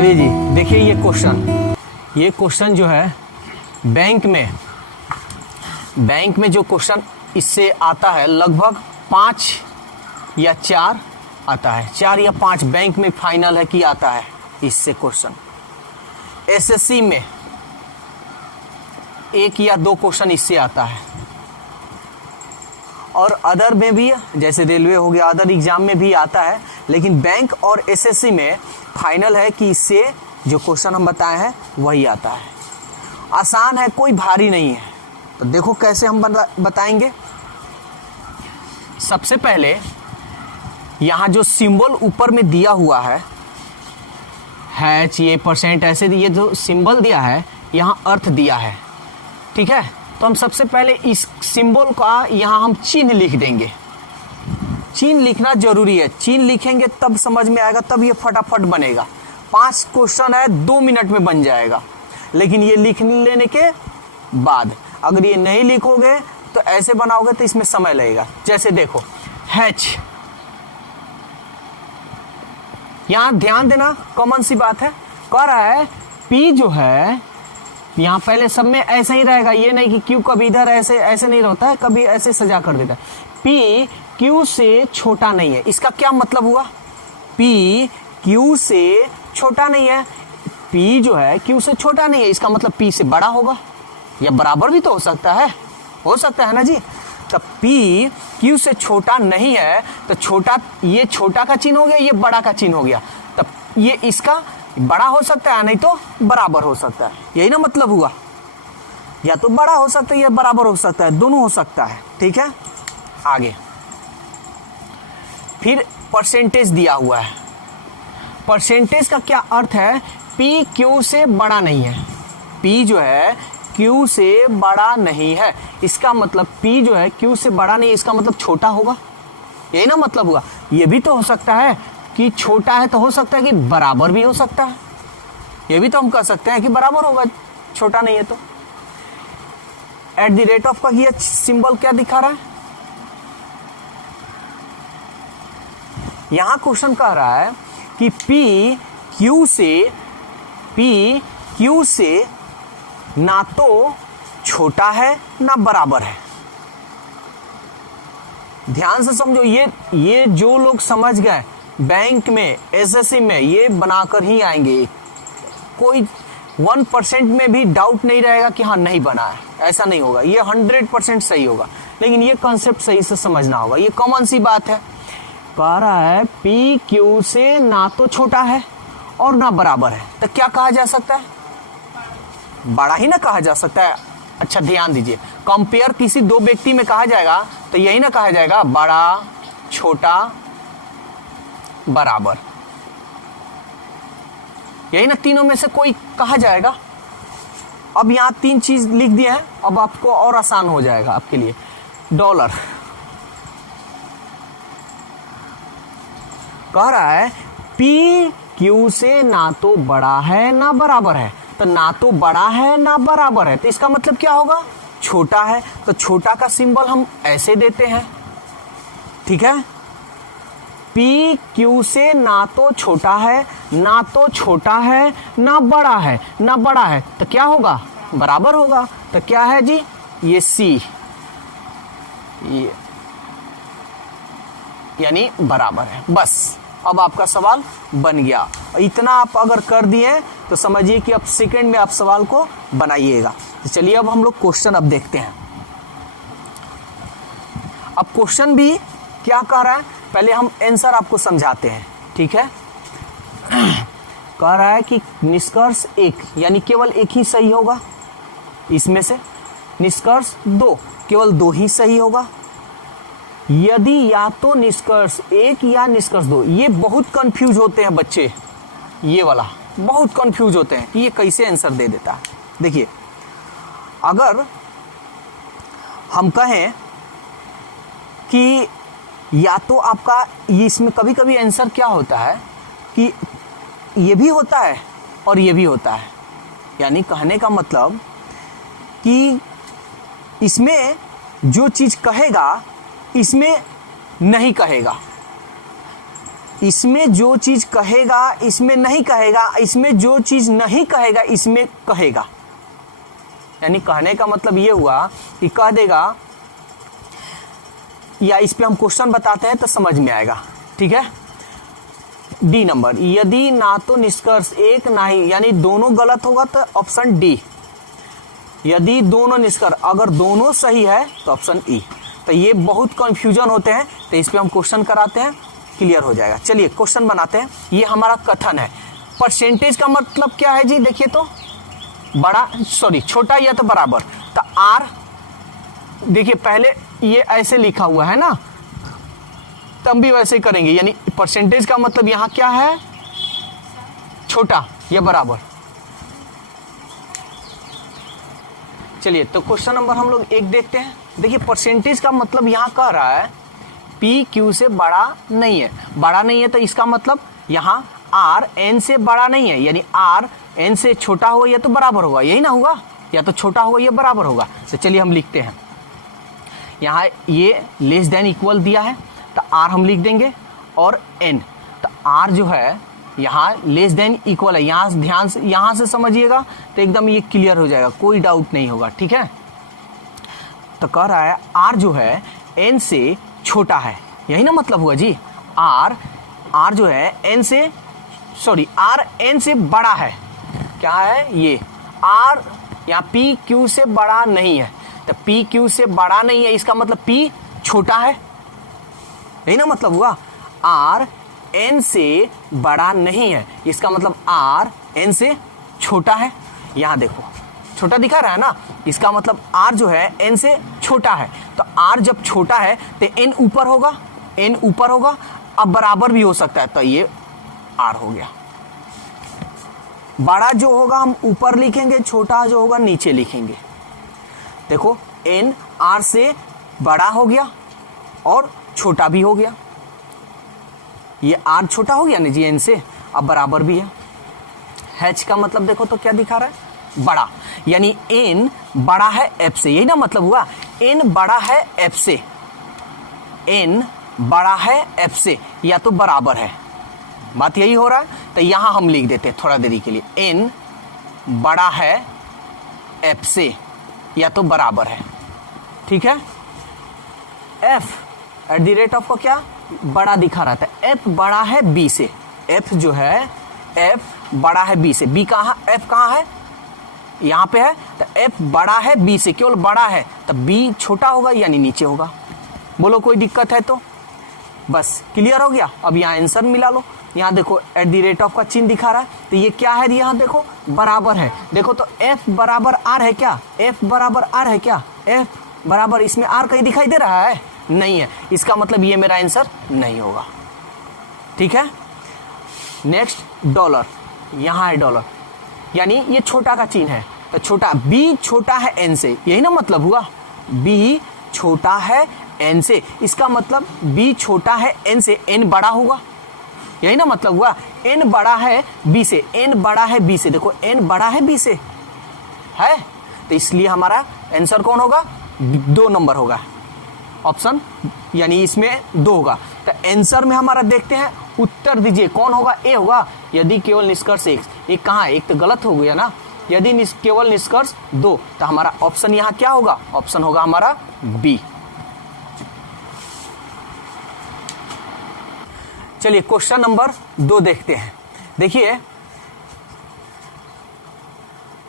चलिए जी, देखिए ये क्वेश्चन जो है बैंक में जो क्वेश्चन इससे आता है लगभग 5 या 4 आता है, 4 या 5 बैंक में फाइनल है कि आता है इससे क्वेश्चन। एसएससी में 1 या 2 क्वेश्चन इससे आता है, और अदर में भी जैसे रेलवे हो गया, अदर एग्जाम में भी आता है, लेकिन बैंक और एसएससी में फाइनल है कि इससे जो क्वेश्चन हम बताए हैं वही आता है। आसान है, कोई भारी नहीं है। तो देखो कैसे हम बताएंगे। सबसे पहले यहाँ जो सिंबल ऊपर में दिया हुआ है हैच, ये परसेंट, ऐसे ये जो सिंबल दिया है यहाँ अर्थ दिया है, ठीक है। तो हम सबसे पहले इस सिंबल का यहाँ हम चिन्ह लिख देंगे। चिन्ह लिखना जरूरी है, चिन्ह लिखेंगे तब समझ में आएगा, तब ये फटाफट बनेगा। 5 क्वेश्चन है, 2 मिनट में बन जाएगा। लेकिन ये लिख लेने के बाद अगर ये नहीं लिखोगे तो ऐसे बनाओगे तो इसमें समय लगेगा। जैसे देखो हैच, यहां ध्यान देना, कॉमन सी बात है। कह रहा है पी जो है यहाँ पहले सब में ऐसा ही रहेगा, ये नहीं कि क्यू कभी इधर ऐसे नहीं रहता है, कभी ऐसे सजा कर देता है। पी क्यू से छोटा नहीं है, इसका क्या मतलब हुआ? पी क्यू से छोटा नहीं है। पी जो है क्यू से छोटा नहीं है, इसका मतलब पी से बड़ा होगा, या बराबर भी तो हो सकता है ना जी। तो पी क्यू से छोटा नहीं है तो छोटा, ये छोटा का चिन्ह हो गया, ये बड़ा का चिन्ह हो गया। तब ये इसका बड़ा हो सकता है, नहीं तो बराबर हो सकता है, यही ना मतलब हुआ। या तो बड़ा हो सकता है या बराबर हो सकता है, दोनों हो सकता है, ठीक है। आगे फिर परसेंटेज दिया हुआ है। परसेंटेज का क्या अर्थ है? पी क्यू से बड़ा नहीं है। पी जो है क्यू से बड़ा नहीं है, इसका मतलब पी जो है क्यू से बड़ा नहीं है, इसका मतलब छोटा होगा, यही ना मतलब हुआ। ये भी तो हो सकता है कि छोटा है, तो हो सकता है कि बराबर भी हो सकता है, ये भी तो हम कह सकते हैं कि बराबर होगा, छोटा नहीं है तो। एट द रेट ऑफ का ये सिंबल क्या दिखा रहा है? यहां क्वेश्चन कह रहा है कि पी क्यू से ना तो छोटा है ना बराबर है। ध्यान से समझो, ये जो लोग समझ गए बैंक में, एसएससी में, ये बनाकर ही आएंगे। कोई 1% में भी डाउट नहीं रहेगा कि हाँ नहीं बना है, ऐसा नहीं होगा, ये 100% सही होगा। लेकिन ये कॉन्सेप्ट सही से समझना होगा, ये कॉमन सी बात है। कह रहा है पी क्यू से ना तो छोटा है और ना बराबर है, तो क्या कहा जा सकता है? बड़ा ही ना कहा जा सकता है। अच्छा ध्यान दीजिए, कंपेयर किसी 2 व्यक्ति में कहा जाएगा तो यही ना कहा जाएगा, बड़ा, छोटा, बराबर, यही ना तीनों में से कोई कहा जाएगा। अब यहां 3 चीज लिख दिए हैं, अब आपको और आसान हो जाएगा आपके लिए। डॉलर कह रहा है पी क्यू से ना तो बड़ा है ना बराबर है, तो ना तो बड़ा है ना बराबर है, तो इसका मतलब क्या होगा? छोटा है। तो छोटा का सिंबल हम ऐसे देते हैं, ठीक है। पी क्यू से ना तो छोटा है ना बड़ा है, तो क्या होगा? बराबर होगा। तो क्या है जी? ये सी, ये यानी बराबर है। बस अब आपका सवाल बन गया। इतना आप अगर कर दिए तो समझिए कि अब सेकंड में आप सवाल को बनाइएगा। तो चलिए अब हम लोग क्वेश्चन अब देखते हैं। अब क्वेश्चन भी क्या कह रहा है, पहले हम आंसर आपको समझाते हैं, ठीक है। कह रहा है कि निष्कर्ष 1 यानी केवल 1 ही सही होगा, इसमें से निष्कर्ष 2 केवल 2 ही सही होगा। यदि या तो निष्कर्ष 1 या निष्कर्ष 2, ये बहुत कंफ्यूज होते हैं बच्चे, ये वाला बहुत कंफ्यूज होते हैं कि ये कैसे आंसर दे देता है। देखिए, अगर हम कहें कि या तो आपका ये, इसमें कभी कभी आंसर क्या होता है कि ये भी होता है और ये भी होता है, यानी कहने का मतलब कि इसमें जो चीज कहेगा इसमें नहीं कहेगा, इसमें जो चीज कहेगा इसमें नहीं कहेगा, इसमें जो चीज नहीं कहेगा इसमें कहेगा। यानी कहने का मतलब ये हुआ कि कह देगा, या इस पे हम क्वेश्चन बताते हैं तो समझ में आएगा। ठीक है, डी नंबर, यदि ना तो निष्कर्ष एक ना ही, यानी दोनों गलत होगा तो ऑप्शन डी। यदि दोनों निष्कर्ष, अगर दोनों सही है तो ऑप्शन ई। तो ये बहुत कंफ्यूजन होते हैं, तो इस पे हम क्वेश्चन कराते हैं, क्लियर हो जाएगा। चलिए क्वेश्चन बनाते हैं। ये हमारा कथन है। परसेंटेज का मतलब क्या है जी? देखिए तो बड़ा, सॉरी छोटा या तो बराबर। तो आर, देखिए पहले ये ऐसे लिखा हुआ है ना, तब भी वैसे करेंगे। यानी परसेंटेज का मतलब यहां क्या है? छोटा या बराबर। चलिए तो क्वेश्चन नंबर हम लोग 1 देखते हैं। देखिए परसेंटेज का मतलब यहां कह रहा है पी क्यू से बड़ा नहीं है। बड़ा नहीं है तो इसका मतलब यहां आर एन से बड़ा नहीं है, यानी आर एन से छोटा होगा या तो बराबर होगा, यही ना होगा, या तो छोटा होगा या बराबर होगा। तो चलिए हम लिखते हैं, यहाँ ये लेस देन इक्वल दिया है तो आर हम लिख देंगे, और एन, तो आर जो है यहाँ लेस देन इक्वल है। यहाँ ध्यान से, यहाँ से समझिएगा तो एकदम ये क्लियर हो जाएगा, कोई डाउट नहीं होगा। ठीक है, तो कह रहा है आर जो है एन से छोटा है, यही ना मतलब हुआ जी। आर जो है एन से, सॉरी आर एन से बड़ा है। क्या है ये? आर यहाँ पी क्यू से बड़ा नहीं है, तो पी क्यू से बड़ा नहीं है, इसका मतलब पी छोटा है, यही ना मतलब हुआ। आर एन से बड़ा नहीं है, इसका मतलब आर एन से छोटा है। यहां देखो छोटा दिखा रहा है ना, इसका मतलब आर जो है एन से छोटा है। तो आर जब छोटा है तो एन ऊपर होगा, एन ऊपर होगा, अब बराबर भी हो सकता है, तो ये आर हो गया। बड़ा जो होगा हम ऊपर लिखेंगे, छोटा जो होगा नीचे लिखेंगे। देखो एन आर से बड़ा हो गया और छोटा भी हो गया। ये आर छोटा हो गया ना जी एन से, अब बराबर भी है। हैच का मतलब देखो तो क्या दिखा रहा है? बड़ा, यानी एन बड़ा है एफ से, यही ना मतलब हुआ। एन बड़ा है एफ से, एन बड़ा है एफ से, या तो बराबर है, बात यही हो रहा है। तो यहां हम लिख देते हैं थोड़ा देरी के लिए, एन बड़ा है एफ से या तो बराबर है। ठीक है, F eight the rate of को क्या बड़ा दिखा रहा था, एफ बड़ा है बी से। एफ जो है, एफ बड़ा है बी से। बी कहाँ, एफ कहाँ है? यहाँ पे है। तो एफ बड़ा है बी से, केवल बड़ा है, तो बी छोटा होगा यानी नीचे होगा। बोलो कोई दिक्कत है तो? बस क्लियर हो गया। अब यहाँ आंसर मिला लो। यहाँ देखो एट द रेट ऑफ का चिन्ह दिखा रहा है, तो ये क्या है? यहाँ देखो बराबर है। देखो तो एफ बराबर आर है क्या? एफ बराबर आर है क्या? एफ बराबर, इसमें आर कहीं दिखाई दे रहा है? नहीं है, इसका मतलब ये मेरा आंसर नहीं होगा। ठीक है, नेक्स्ट डॉलर, यहां है डॉलर, यानी ये छोटा का चिन्ह है, तो छोटा, बी छोटा है एन से, यही ना मतलब हुआ। बी छोटा है एन से, इसका मतलब बी छोटा है एन से, एन बड़ा होगा, यही ना मतलब हुआ। एन बड़ा है बी से, एन बड़ा है बी से, देखो एन बड़ा है बी से है, तो इसलिए हमारा आंसर कौन होगा? 2 नंबर होगा ऑप्शन, यानी इसमें 2 होगा। तो आंसर में हमारा देखते हैं, उत्तर दीजिए कौन होगा? ए होगा। यदि केवल निष्कर्ष एक कहाँ है? एक तो गलत हो गया ना। यदि केवल निष्कर्ष 2, तो हमारा ऑप्शन यहाँ क्या होगा? ऑप्शन होगा हमारा बी। चलिए क्वेश्चन नंबर 2 देखते हैं। देखिए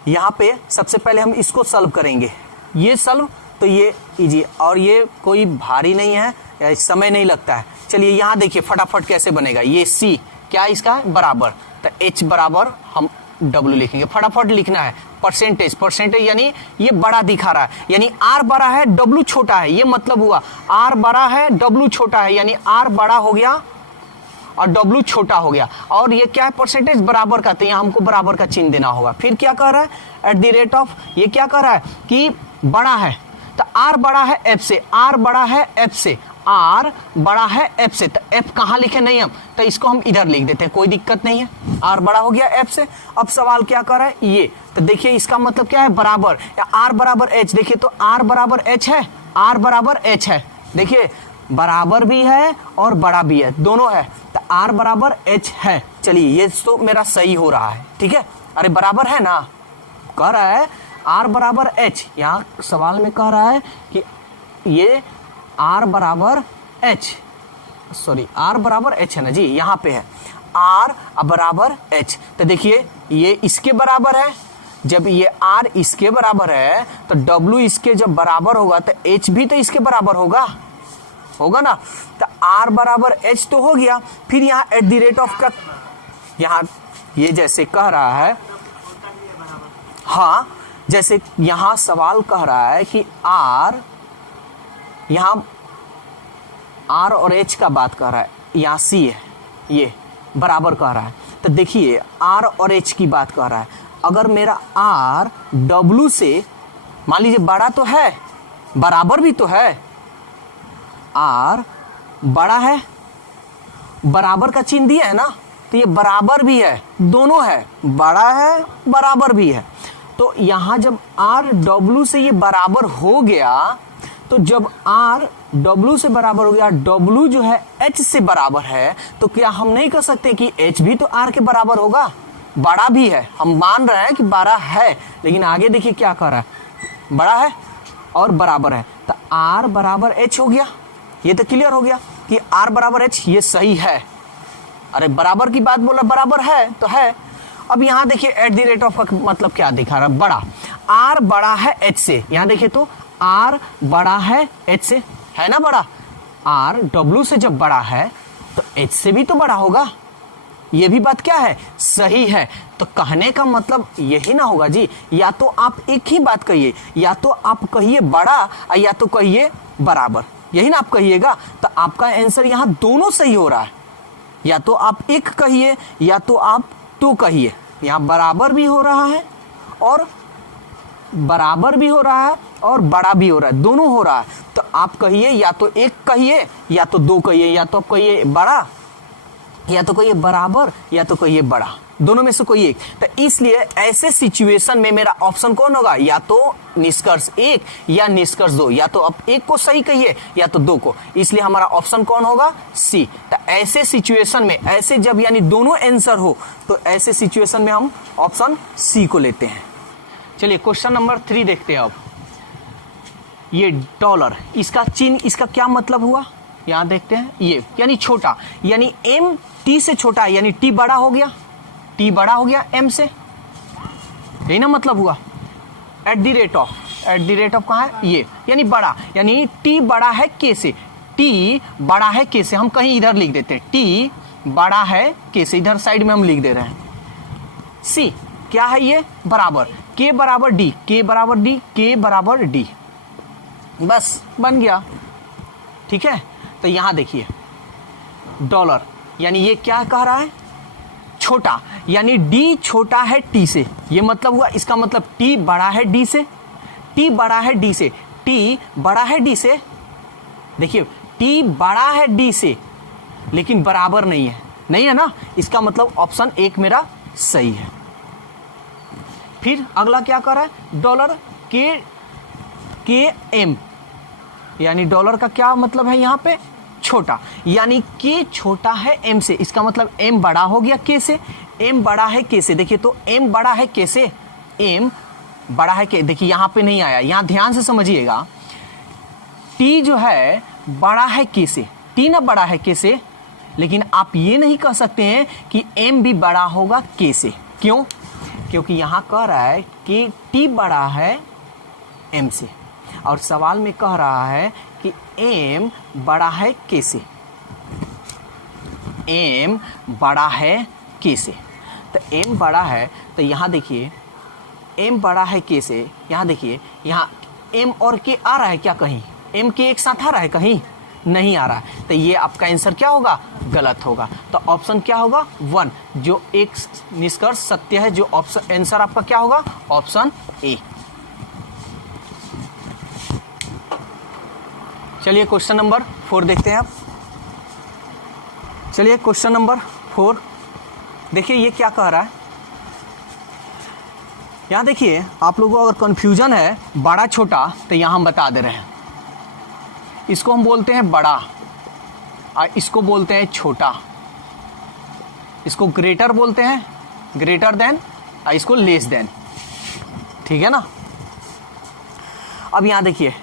यहां पे सबसे पहले हम इसको सॉल्व करेंगे। ये सॉल्व तो ये इजी, और ये कोई भारी नहीं है, समय नहीं लगता है। चलिए यहाँ देखिए फटाफट कैसे बनेगा। ये सी क्या इसका है? बराबर, तो एच बराबर हम डब्ल्यू लिखेंगे, फटाफट लिखना है। परसेंटेज, परसेंटेज यानी ये बड़ा दिखा रहा है, यानी आर बड़ा है डब्ल्यू छोटा है, ये मतलब हुआ। आर बड़ा है डब्ल्यू छोटा है, यानी आर बड़ा हो गया और डब्ल्यू छोटा हो गया। और ये क्या है? परसेंटेज बराबर का, तो यहाँ हमको बराबर का चिन्ह देना होगा। फिर क्या कह रहा है? एट द रेट ऑफ, ये क्या कह रहा है कि बड़ा है, तो आर बड़ा है एफ से, आर बड़ा है एफ से, आर बड़ा है एफ से। तो एफ कहाँ लिखे नहीं हम, तो इसको हम इधर लिख देते हैं, कोई दिक्कत नहीं है। आर बड़ा हो गया एफ से। अब सवाल क्या कर रहा है? ये तो देखिए इसका मतलब क्या है? बराबर, या आर बराबर एच। देखिए तो आर बराबर एच है, आर बराबर एच है। देखिए बराबर भी है और बड़ा भी है, दोनों है, तो R बराबर H है। चलिए ये तो मेरा सही हो रहा है, ठीक है, अरे बराबर है ना, कह रहा है R बराबर H, यहाँ सवाल में कह रहा है कि ये R बराबर H, सॉरी R बराबर H है ना जी, यहाँ पे है R बराबर H, तो देखिए ये इसके बराबर है, जब ये R इसके बराबर है तो W इसके जब बराबर होगा तो H भी तो इसके बराबर होगा ना, तो R बराबर H तो हो गया। फिर यहाँ एट द रेट ऑफ का, यहाँ ये जैसे कह रहा है, हाँ जैसे यहाँ सवाल कह रहा है कि R, यहाँ R और H का बात कर रहा है, यहाँ C है, ये बराबर कह रहा है, तो देखिए R और H की बात कर रहा है, अगर मेरा R W से मान लीजिए बड़ा तो है, बराबर भी तो है, R बड़ा है, बराबर का चिन्ह दिया है ना, तो ये बराबर भी है, दोनों है, बड़ा है बराबर भी है, तो यहाँ जब R W से ये बराबर हो गया, तो जब R W से बराबर हो गया, W जो है H से बराबर है, तो क्या हम नहीं कह सकते कि H भी तो R के बराबर होगा, बड़ा भी है, हम मान रहे हैं कि बड़ा है, लेकिन आगे देखिए क्या कर रहा है, बड़ा है और बराबर है, तो R बराबर H हो गया, ये तो क्लियर हो गया कि R बराबर H, ये सही है, अरे बराबर की बात बोला, बराबर है तो है। अब यहाँ देखिए एट द रेट ऑफ का मतलब क्या दिखा रहा है, बड़ा, R बड़ा है H से, यहाँ देखिए तो R बड़ा है H से, है ना बड़ा, R W से जब बड़ा है तो H से भी तो बड़ा होगा, ये भी बात क्या है, सही है। तो कहने का मतलब यही ना होगा जी, या तो आप एक ही बात कहिए, या तो आप कहिए बड़ा या तो कहिए बराबर, यही ना आप कहिएगा, तो आपका आंसर यहाँ दोनों सही हो रहा है, या तो आप एक कहिए या तो आप टू कहिए, यहाँ बराबर भी हो रहा है और बराबर भी हो रहा है और बड़ा भी हो रहा है, दोनों हो रहा है, तो आप कहिए या तो एक कहिए या तो दो कहिए, या तो आप कहिए बड़ा या तो कहिए बराबर या तो कहिए बड़ा, दोनों में से कोई एक। तो इसलिए ऐसे सिचुएशन में मेरा ऑप्शन कौन होगा, या तो निष्कर्ष एक या निष्कर्ष दो, या तो आप एक को सही कहिए या तो दो को, इसलिए हमारा ऑप्शन कौन होगा, सी। तो ऐसे सिचुएशन में, ऐसे जब यानी दोनों आंसर हो, तो ऐसे सिचुएशन में हम ऑप्शन सी को लेते हैं। चलिए क्वेश्चन नंबर 3 देखते हैं। अब ये डॉलर, इसका चिन्ह, इसका क्या मतलब हुआ, यहां देखते हैं, ये यानी छोटा, यानी M T से छोटा है, यानी T बड़ा हो गया, T बड़ा हो गया M से, यही ना मतलब हुआ। एट द रेट ऑफ कहाँ है, ये यानी बड़ा, यानी T बड़ा है K से, T बड़ा है K से, हम कहीं इधर लिख देते हैं, T बड़ा है K से, इधर साइड में हम लिख दे रहे हैं। C क्या है, ये बराबर, K बराबर D, K बराबर D, K बराबर D, बस बन गया, ठीक है। तो यहां देखिए डॉलर, यानी ये क्या कह रहा है, छोटा, यानी D छोटा है T से, ये मतलब हुआ, इसका मतलब T बड़ा है D से, T बड़ा है D से, T बड़ा है D से, देखिए T बड़ा है D से लेकिन बराबर नहीं है ना, इसका मतलब ऑप्शन एक मेरा सही है। फिर अगला क्या कर रहा है, डॉलर के M, यानी डॉलर का क्या मतलब है यहाँ पे, छोटा, यानी K छोटा है M से, इसका मतलब M बड़ा हो गया K से, M बड़ा है K से, देखिए तो M बड़ा है K से, M बड़ा है K, देखिए यहाँ पे नहीं आया, यहाँ ध्यान से समझिएगा, T जो है बड़ा है K से, T ना बड़ा है K से, लेकिन आप ये नहीं कह सकते हैं कि M भी बड़ा होगा K से, क्यों, क्योंकि यहाँ कह रहा है कि T बड़ा है M से, और सवाल में कह रहा है कि M बड़ा है K से, M बड़ा है K से, तो M बड़ा है, तो यहाँ देखिए M बड़ा है K से, यहाँ देखिए यहाँ M और K आ रहा है क्या, कहीं M K एक साथ आ रहा है, कहीं नहीं आ रहा है, तो ये आपका आंसर क्या होगा, गलत होगा। तो ऑप्शन क्या होगा, 1, जो एक निष्कर्ष सत्य है, जो ऑप्शन आंसर आपका क्या होगा, ऑप्शन ए। चलिए क्वेश्चन नंबर 4 देखते हैं आप। चलिए क्वेश्चन नंबर 4 देखिए, ये क्या कह रहा है, यहाँ देखिए आप लोगों को अगर कंफ्यूजन है बड़ा छोटा, तो यहाँ हम बता दे रहे हैं, इसको हम बोलते हैं बड़ा और इसको बोलते हैं छोटा। इसको ग्रेटर बोलते हैं, ग्रेटर देन, और इसको लेस देन। ठीक है ना। अब यहां देखिए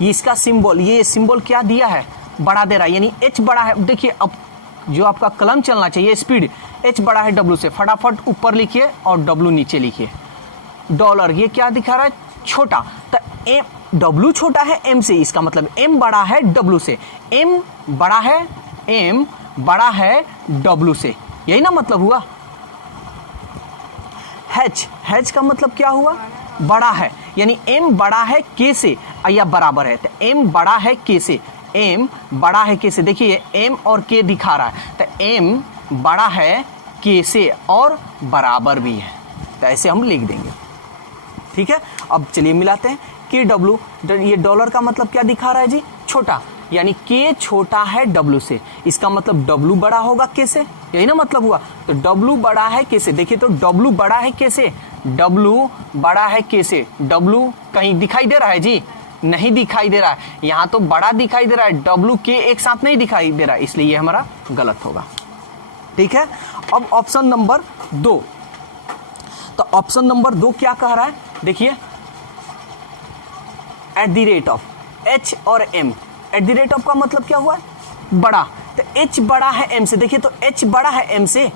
इसका सिंबल, ये सिंबल क्या दिया है, बड़ा दे रहा है, यानी h बड़ा है। देखिए अब जो आपका कलम चलना चाहिए स्पीड, h बड़ा है w से, फटाफट ऊपर लिखिए और w नीचे लिखिए। डॉलर ये क्या दिखा रहा है, छोटा, तो w छोटा है m से, इसका मतलब m बड़ा है w से, m बड़ा है w से, यही ना मतलब हुआ। h का मतलब क्या हुआ, बड़ा है, यानी m बड़ा है k से या बराबर है, तो m बड़ा है k से, m बड़ा है k से। देखिए m और k दिखा रहा है, तो m बड़ा है k से और बराबर भी है, तो ऐसे हम लिख देंगे। ठीक है, अब चलिए मिलाते हैं। के डब्ल्यू, ये डॉलर का मतलब क्या दिखा रहा है जी, छोटा, यानी के छोटा है डब्ल्यू से, इसका मतलब डब्ल्यू बड़ा होगा के से, यही ना मतलब हुआ। तो डब्ल्यू बड़ा है के से, देखिए तो डब्ल्यू बड़ा है के से, डब्ल्यू बड़ा है के से। डब्ल्यू कहीं दिखाई दे रहा है जी, नहीं दिखाई दे रहा है, यहाँ तो बड़ा दिखाई दे रहा है, डब्ल्यू के एक साथ नहीं दिखाई दे रहा है, इसलिए ये हमारा गलत होगा। ठीक है, अब ऑप्शन नंबर 2, तो ऑप्शन नंबर 2 क्या कह रहा है, देखिए eight the rate of h और m। Eight the rate of का मतलब क्या हुआ, बड़ा, तो h बड़ा है m से। देखिए तो h बड़ा है m से,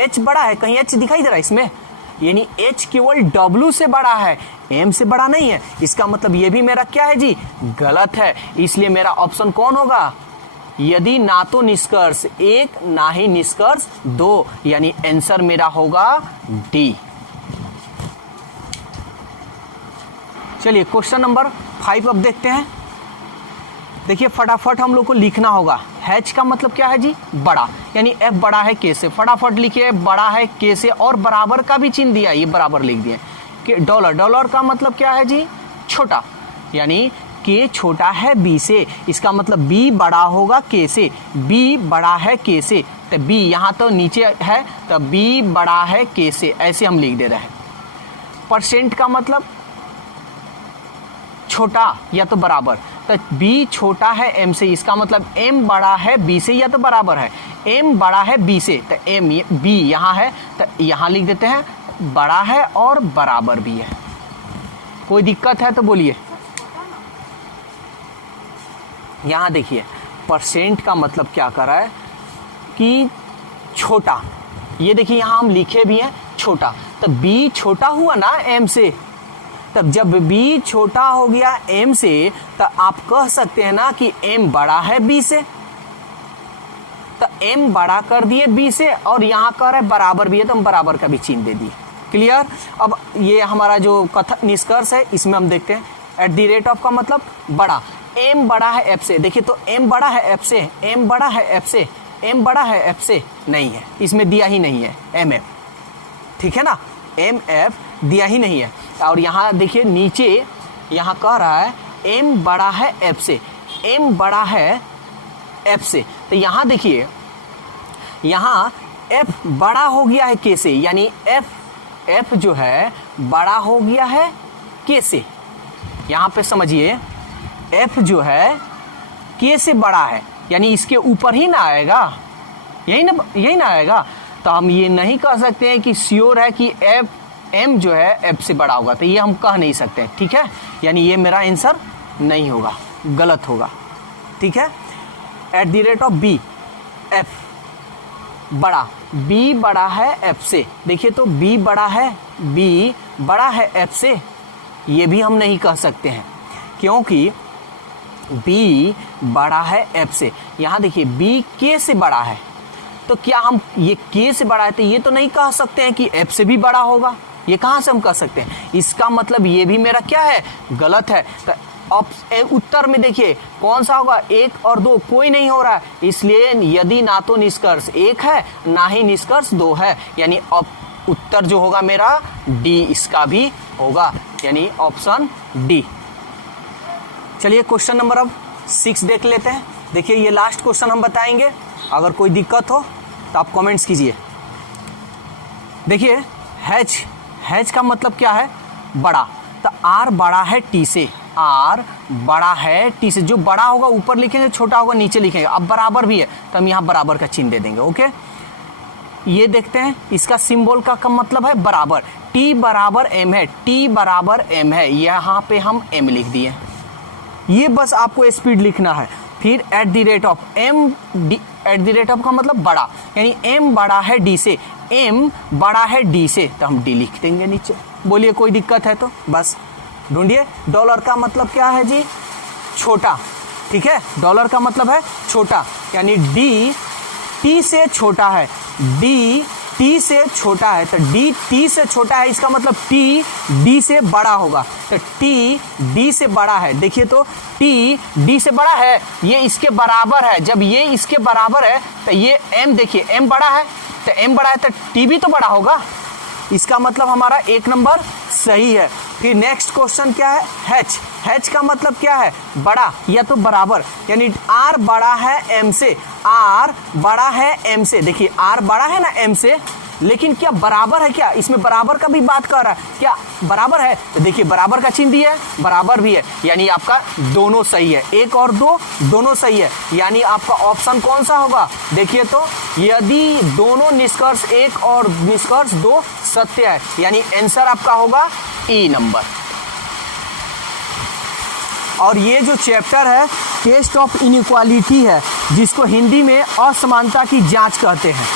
h बड़ा है, कहीं h दिखाई दे रहा है इसमें, यानी h केवल w से बड़ा है, m से बड़ा नहीं है, इसका मतलब ये भी मेरा क्या है जी, गलत है। इसलिए मेरा ऑप्शन कौन होगा, यदि ना तो निष्कर्ष 1 ना ही निष्कर्ष 2, यानी आंसर मेरा होगा डी। चलिए क्वेश्चन नंबर 5 अब देखते हैं। देखिए फटाफट हम लोग को लिखना होगा, h का मतलब क्या है जी, बड़ा, यानी f बड़ा है k से, फटाफट लिखिए, बड़ा है k से और बराबर का भी चिन्ह दिया, ये बराबर लिख दिए। डॉलर, डॉलर का मतलब क्या है जी, छोटा, यानी k छोटा है b से, इसका मतलब b बड़ा होगा k से, b बड़ा है k से, तो b यहाँ तो नीचे है, तो b बड़ा है k से, ऐसे हम लिख दे रहे हैं। परसेंट का मतलब छोटा या तो बराबर, तो b छोटा है m से, इसका मतलब m बड़ा है b से या तो बराबर है, m बड़ा है b से, तो m b यहाँ है, तो यहाँ लिख देते हैं बड़ा है और बराबर भी है। कोई दिक्कत है तो बोलिए। यहाँ देखिए परसेंट का मतलब क्या कर रहा है कि छोटा, ये देखिए यहाँ हम लिखे भी हैं छोटा, तो b छोटा हुआ ना m से, तब जब b छोटा हो गया m से, तो आप कह सकते हैं ना कि m बड़ा है b से, तो m बड़ा कर दिए b से, और यहाँ कह रहा है बराबर भी है, तो हम बराबर का भी चिन्ह दे दिए। क्लियर। अब ये हमारा जो कथन निष्कर्ष है, इसमें हम देखते हैं एट द रेट ऑफ का मतलब बड़ा, m बड़ा है f से, देखिए तो m बड़ा है f से, m बड़ा है f से, m बड़ा है f से नहीं है, इसमें दिया ही नहीं है mf, ठीक है ना, mf दिया ही नहीं है। और यहाँ देखिए नीचे यहाँ कह रहा है m बड़ा है f से, m बड़ा है f से, तो यहाँ देखिए यहाँ f बड़ा हो गया है k से, यानी f जो है बड़ा हो गया है k से। यहाँ पे समझिए f जो है k से बड़ा है, यानी इसके ऊपर ही ना आएगा, यही ना आएगा, तो हम ये नहीं कह सकते हैं कि श्योर है कि m जो है f से बड़ा होगा, तो ये हम कह नहीं सकते, ठीक है, यानी ये मेरा आंसर नहीं होगा, गलत होगा। ठीक है, eight the rate of b, f बड़ा, b बड़ा है f से, देखिए तो b बड़ा है f से, ये भी हम नहीं कह सकते हैं, क्योंकि b बड़ा है f से। यहाँ देखिए b k से बड़ा है, तो क्या हम ये k से बड़ा है, तो ये तो नहीं कह सकते हैं कि f से भी बड़ा होगा, ये कहाँ से हम कह सकते हैं, इसका मतलब ये भी मेरा क्या है, गलत है। तो उत्तर में देखिए कौन सा होगा, 1 और 2 कोई नहीं हो रहा है, इसलिए यदि ना तो निष्कर्ष 1 है ना ही निष्कर्ष 2 है, यानी उत्तर जो होगा मेरा डी इसका भी होगा, यानी ऑप्शन डी। चलिए क्वेश्चन नंबर अब 6 देख लेते हैं। देखिए ये लास्ट क्वेश्चन हम बताएंगे, अगर कोई दिक्कत हो तो आप कमेंट्स कीजिए। देखिए हैच का मतलब क्या है, बड़ा, तो आर बड़ा है टी से, आर बड़ा है टी से। जो बड़ा होगा ऊपर लिखेंगे, छोटा होगा नीचे लिखेंगे। अब बराबर भी है तो हम यहाँ बराबर का चिन्ह दे देंगे। ओके, ये देखते हैं इसका सिंबल का मतलब है बराबर। टी बराबर एम है, टी बराबर एम है, यहाँ पे हम एम लिख दिए। ये बस आपको स्पीड लिखना है। फिर at the rate of M, at the rate of का मतलब बड़ा, यानी एम बड़ा है डी से, एम बड़ा है डी से, तो हम डी लिख देंगे नीचे। बोलिए कोई दिक्कत है तो बस ढूंढिए। डॉलर का मतलब क्या है जी? छोटा। ठीक है, डॉलर का मतलब है छोटा, यानी डी टी से छोटा है, डी टी से छोटा है, तो डी टी से छोटा है, इसका मतलब टी डी से बड़ा होगा। तो टी डी से बड़ा है, देखिए तो टी डी से बड़ा है, ये इसके बराबर है। जब ये इसके बराबर है तो ये एम, देखिए एम बड़ा है, तो एम बड़ा है तो टी भी तो बड़ा होगा। इसका मतलब हमारा 1 नंबर सही है। फिर नेक्स्ट क्वेश्चन क्या है? हैच। हैच का मतलब क्या है? बड़ा या तो बराबर, यानी आर बड़ा है एम से, आर बड़ा है एम से। देखिए आर बड़ा है ना एम से, लेकिन क्या बराबर है? क्या इसमें बराबर का भी बात कर रहा है? क्या बराबर है? तो देखिए बराबर का चिन्ह दिया है, बराबर भी है, यानी आपका दोनों सही है। 1 और 2 दोनों सही है, यानी आपका ऑप्शन कौन सा होगा? देखिए तो यदि दोनों निष्कर्ष 1 और निष्कर्ष 2 सत्य है, यानी आंसर आपका होगा ई नंबर। और ये जो चैप्टर है टेस्ट ऑफ इनइक्वालिटी है, जिसको हिंदी में असमानता की जांच कहते हैं।